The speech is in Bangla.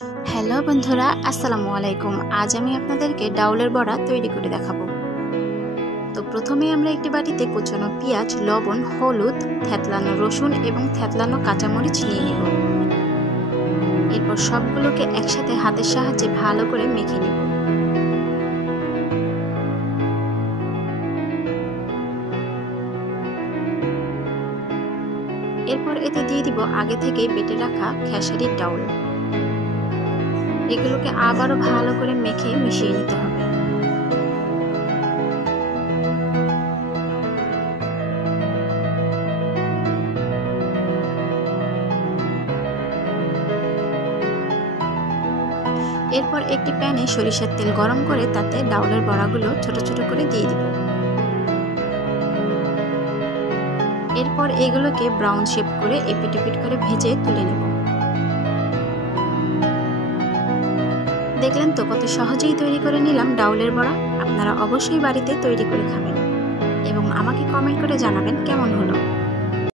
হ্যালো বন্ধুরা, আসসালামু আলাইকুম। আজ আমি আপনাদেরকে ডাউলের বড়া তৈরি করে দেখাবো। তো প্রথমে আমরা একটি বাটিতে কুচানো পেঁয়াজ, লবণ, হলুদ, থেতলানো রসুন এবং থেতলানো কাঁচামরিচ নিয়ে নেব। এরপর সবগুলোকে একসাথে হাতের সাহায্যে ভালো করে মেখে নেব। এরপর এতে দিয়ে দিব আগে থেকে বেটে রাখা খেসারির ডাউল। এগুলোকে আবারও ভালো করে মেখে মিশিয়ে নিতে হবে। এরপর একটি প্যানে সরিষার তেল গরম করে তাতে ডাউলের বড়াগুলো ছোট ছোট করে দিয়ে দিব। এরপর এগুলোকে ব্রাউন শেপ করে এপিট ওপিট করে ভেজে তুলে নেব। দেখলেন তো কত সহজেই তৈরি করে নিলাম ডাউলের বড়া। আপনারা অবশ্যই বাড়িতে তৈরি করে খাবেন এবং আমাকে কমেন্ট করে জানাবেন কেমন হলো।